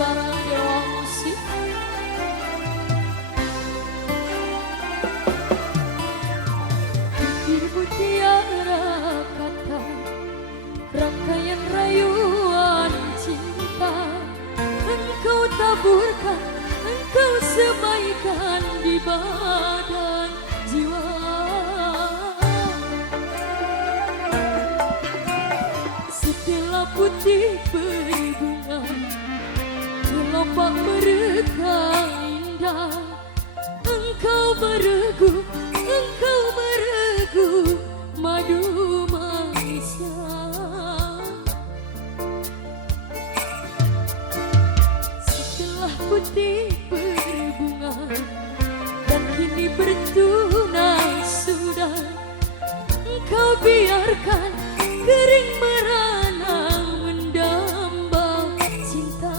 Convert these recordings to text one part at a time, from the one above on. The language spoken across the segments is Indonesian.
bareng Dewa Musik. Pikir mutiara kata, rangkaian rayuan cinta, engkau taburkan, engkau semaikan di badan jiwa. Setelah putih berbunga, kelopak mereka indah, engkau meregu, madu manisnya. Setelah putih berbunga dan kini bertunas sudah, engkau biarkan kering merana mendamba cinta.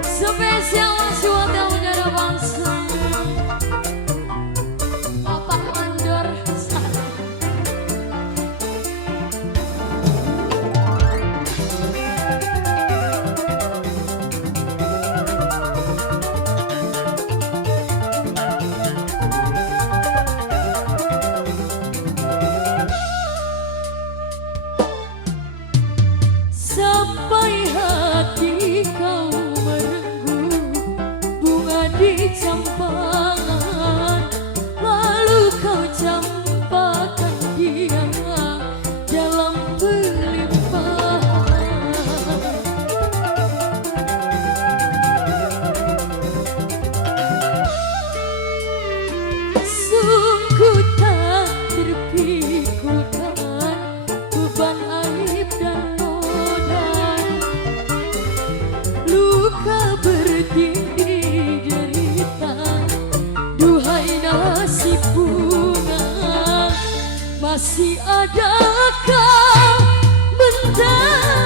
Spesial masih hotel negara bangsa Bapak Mandor Sari. Sampai hati kau di campangan, lalu kau campakkan dia dalam pelimpahan. Sungguh tak terpikulkan beban aib dan noda, luka bertindih. Nasib bunga, masih adakah bentar